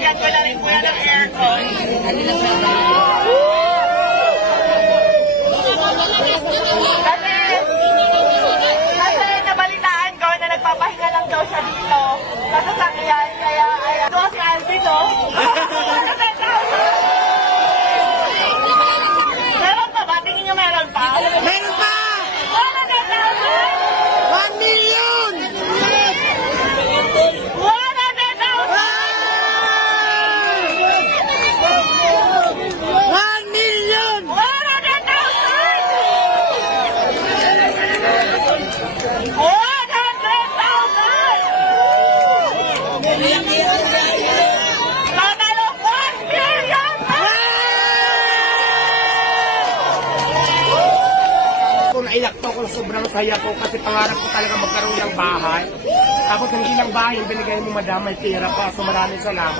lalagyan ko na rin po yan ng aircon. Kasi nabalitaan ko na nagpapahinga lang daw siya dito. Tapos sakyan, kaya ayan. Ito si Alvin, no? Meron pa ba? Tingin nyo meron pa? Meron pa! 1 million! 1 million! 100,000! Kung naiyak to kung sobrang saya ko kasi pangarap ko talaga magkaroon ng bahay. Tapos hindi lang bahay, binigay mo madam, may pera pa. So maraming salamat.